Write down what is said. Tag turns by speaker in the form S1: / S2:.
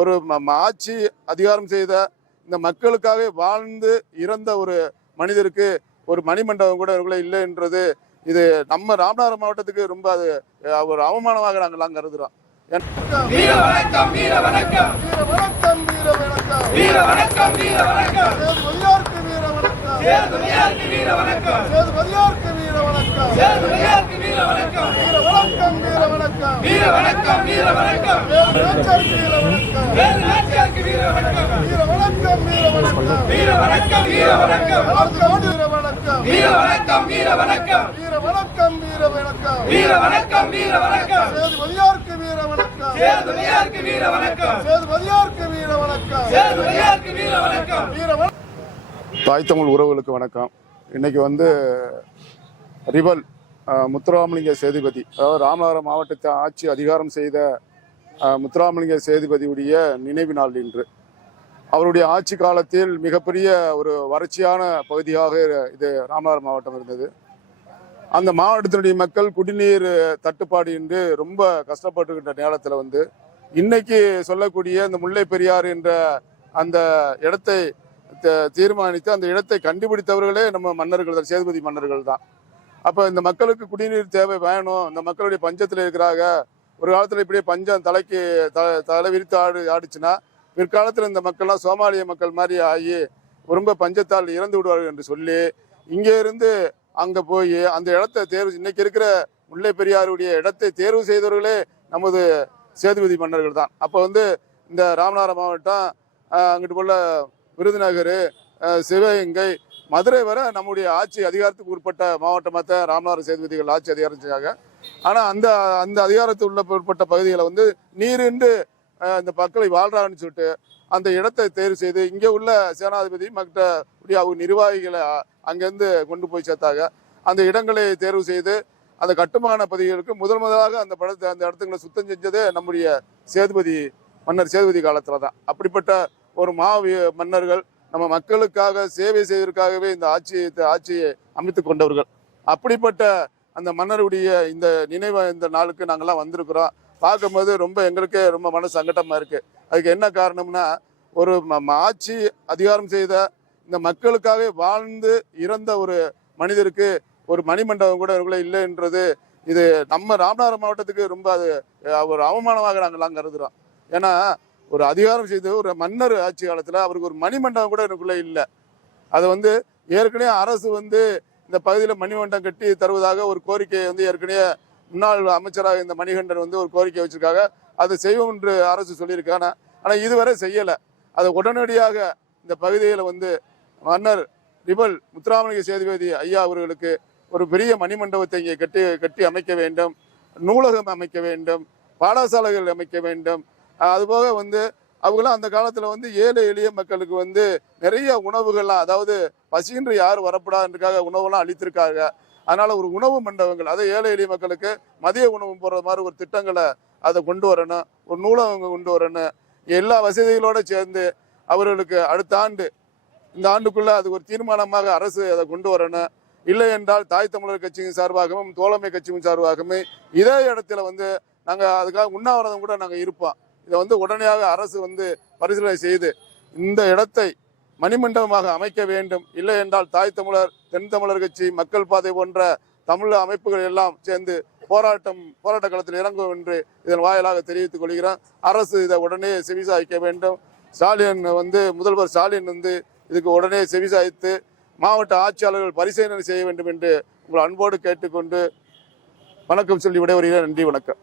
S1: ஒரு ஆட்சி அதிகாரம் செய்த இந்த மக்களுக்காக வாழ்ந்து இறந்த ஒரு மனிதருக்கு ஒரு மணிமண்டபம் கூட கூட இல்லைன்றது இது நம்ம ராமநாதபுரம் மாவட்டத்துக்கு ரொம்ப அது ஒரு அவமானமாக நாங்கள்லாம் கருதுறோம்.
S2: வீர வணக்கம் வீர வணக்கம்.
S3: வீர வணக்கம் வீர வணக்கம்.
S2: வீர வணக்கம் வீர வணக்கம்.
S3: சேதுபதியாருக்கு வீர வணக்கம்.
S2: சேதுபதியாருக்கு வீர வணக்கம்.
S3: சேதுபதியாருக்கு வீர வணக்கம்.
S2: சேதுபதியாருக்கு வீர வணக்கம்
S3: வீர வணக்கம் வீர வணக்கம்
S2: வீர வணக்கம் வீர வணக்கம்
S3: வீர வணக்கம்
S2: வீர வணக்கம்
S3: வீர வணக்கம் வீர வணக்கம்
S2: வீர வணக்கம் வீர வணக்கம்
S3: வீர வணக்கம்
S2: வீர வணக்கம்
S3: வீர வணக்கம் வீர வணக்கம்
S2: வீர வணக்கம் வீர வணக்கம்
S3: சேதுபதியாருக்கு வீர வணக்கம்
S2: சேதுபதியாருக்கு வீர வணக்கம்
S3: சேதுபதியாருக்கு வீர வணக்கம்
S2: சேதுபதியாருக்கு வீர வணக்கம்
S3: வீர வணக்கம்
S1: தாய் தமிழ் உறவுகளுக்கு வணக்கம். இன்னைக்கு வந்து ரிவல் முத்துராமலிங்க சேதுபதி அதாவது ராமநாதபுரம் மாவட்டத்தை ஆட்சி அதிகாரம் செய்த முத்துராமலிங்க சேதுபதியுடைய நினைவு நாள் இன்று. அவருடைய ஆட்சி காலத்தில் மிகப்பெரிய ஒரு வறட்சியான பகுதியாக இது ராமநாதபுரம் மாவட்டம் இருந்தது. அந்த மாவட்டத்தினுடைய மக்கள் குடிநீர் தட்டுப்பாடு என்று ரொம்ப கஷ்டப்பட்டுக்கின்ற நேரத்தில் வந்து இன்னைக்கு சொல்லக்கூடிய இந்த முல்லை பெரியாறு என்ற அந்த இடத்தை த- தீர்மானித்து அந்த இடத்தை கண்டுபிடித்தவர்களே நம்ம மன்னர்கள் தான் சேதுபதி மன்னர்கள் தான். அப்போ இந்த மக்களுக்கு குடிநீர் தேவை வேணும். இந்த மக்களுடைய பஞ்சத்தில் இருக்கிறாங்க. ஒரு காலத்தில் இப்படியே பஞ்சம் தலைக்கு த தலை விரித்து ஆடு ஆடுச்சுன்னா பிற்காலத்தில் இந்த மக்கள்லாம் சோமாலிய மக்கள் மாதிரி ஆகி ரொம்ப பஞ்சத்தால் இறந்து விடுவார்கள் என்று சொல்லி இங்கே இருந்து அங்கே போய் அந்த இடத்த தேர்வு இன்னைக்கு இருக்கிற முல்லை பெரியாருடைய இடத்தை தேர்வு செய்தவர்களே நமது சேதுபதி மன்னர்கள் தான். அப்போ வந்து இந்த ராமநாதபுரம் மாவட்டம் அங்கிட்டு போல விருதுநகர் சிவகங்கை மதுரை வரை நம்முடைய ஆட்சி அதிகாரத்துக்கு உட்பட்ட மாவட்டமாக தான் ராமநாதபுரம் சேதுபதிகள் ஆட்சி அதிகாரம் செஞ்சாங்க ஆனால் அந்த அந்த அதிகாரத்துக்கு உள்ள உட்பட்ட பகுதிகளை வந்து நீரின்று அந்த இந்த மக்களை வாழ்றாங்கன்னு சொல்லிட்டு அந்த இடத்தை தேர்வு செய்து இங்கே உள்ள சேனாதிபதி மற்ற அவங்க நிர்வாகிகளை அங்கேருந்து கொண்டு போய் சேர்த்தாங்க. அந்த இடங்களை தேர்வு செய்து அந்த கட்டுமான பகுதிகளுக்கு முதல் முதலாக அந்த படத்தை அந்த இடத்துங்களை சுத்தம் செஞ்சதே நம்முடைய சேதுபதி மன்னர் சேதுபதி காலத்தில் தான் அப்படிப்பட்ட ஒரு மாவீ மன்னர்கள் நம்ம மக்களுக்காக சேவை செய்வதற்காகவே இந்த ஆட்சி ஆட்சியை அமைத்து கொண்டவர்கள். அப்படிப்பட்ட அந்த மன்னருடைய இந்த நினைவு இந்த நாளுக்கு நாங்கள்லாம் வந்திருக்கிறோம். பார்க்கும்போது ரொம்ப எங்களுக்கே ரொம்ப மன சங்கடமாக இருக்குது அதுக்கு என்ன காரணம்னா ஒரு ம- ஆட்சி அதிகாரம் செய்த இந்த மக்களுக்காக வாழ்ந்து இறந்த ஒரு மனிதருக்கு ஒரு மணிமண்டபம் கூட இவங்களே இல்லைன்றது இது நம்ம ராமநாதபுரம் மாவட்டத்துக்கு ரொம்ப அது ஒரு அவமானமாக நாங்கள்லாம் கருதுகிறோம் ஏன்னா ஒரு அதிகாரம் செய்து ஒரு மன்னர் ஆட்சி காலத்தில் அவருக்கு ஒரு மணிமண்டபம் கூட எனக்குள்ளே இல்லை. அதை வந்து ஏற்கனவே அரசு வந்து இந்த பகுதியில் மணிமண்டபம் கட்டி தருவதாக ஒரு கோரிக்கையை வந்து ஏற்கனவே முன்னாள் அமைச்சராக இந்த மணிகண்டன் வந்து ஒரு கோரிக்கை வச்சிருக்காங்க. அதை செய்வோம் என்று அரசு சொல்லியிருக்காங்க. ஆனால் இதுவரை செய்யலை. அதை உடனடியாக இந்த பகுதியில் வந்து மன்னர் ரிபல் முத்துராமலிங்க சேதுபதி ஐயா அவர்களுக்கு ஒரு பெரிய மணிமண்டபத்தை இங்கே கட்டி கட்டி அமைக்க வேண்டும். நூலகம் அமைக்க வேண்டும். பாடசாலைகள் அமைக்க வேண்டும். அதுபோக வந்து அவங்களாம் அந்த காலத்தில் வந்து ஏழை எளிய மக்களுக்கு வந்து நிறைய உணவுகள்லாம் அதாவது பசியின்றி யாரும் வரப்படாதுக்காக உணவுலாம் அளித்திருக்காங்க. அதனால ஒரு உணவு மண்டபங்கள் அதை ஏழை எளிய மக்களுக்கு மதிய உணவு போடுற மாதிரி ஒரு திட்டங்களை அதை கொண்டு வரணும் ஒரு நூலகம் கொண்டு வரணும். எல்லா வசதிகளோடு சேர்ந்து அவர்களுக்கு அடுத்த ஆண்டு இந்த ஆண்டுக்குள்ளே அது ஒரு தீர்மானமாக அரசு அதை கொண்டு வரணும். இல்லை என்றால் தாய் தமிழர் கட்சியின் சார்பாகவும் தோழமை கட்சியின் சார்பாகவும் இதே இடத்துல வந்து நாங்கள் அதுக்காக உண்ணாவிரதம் கூட நாங்கள் இருப்போம். இதை வந்து உடனடியாக அரசு வந்து பரிசீலனை செய்து இந்த இடத்தை மணிமண்டபமாக அமைக்க வேண்டும். இல்லை என்றால் தாய் தமிழர் தென் தமிழர் கட்சி மக்கள் பாதை போன்ற தமிழ் அமைப்புகள் எல்லாம் சேர்ந்து போராட்டம் போராட்ட களத்தில் இறங்கும் என்று இதன் வாயிலாக தெரிவித்துக் கொள்கிறோம் அரசு இதை உடனே செவிசாய்க்க வேண்டும். ஸ்டாலின் வந்து முதல்வர் ஸ்டாலின் வந்து இதுக்கு உடனே செவிசாய்த்து மாவட்ட ஆட்சியாளர்கள் பரிசீலனை செய்ய வேண்டும் என்று உங்கள் அன்போடு கேட்டுக்கொண்டு வணக்கம் சொல்லி விடைபெறுகிறேன். நன்றி வணக்கம்.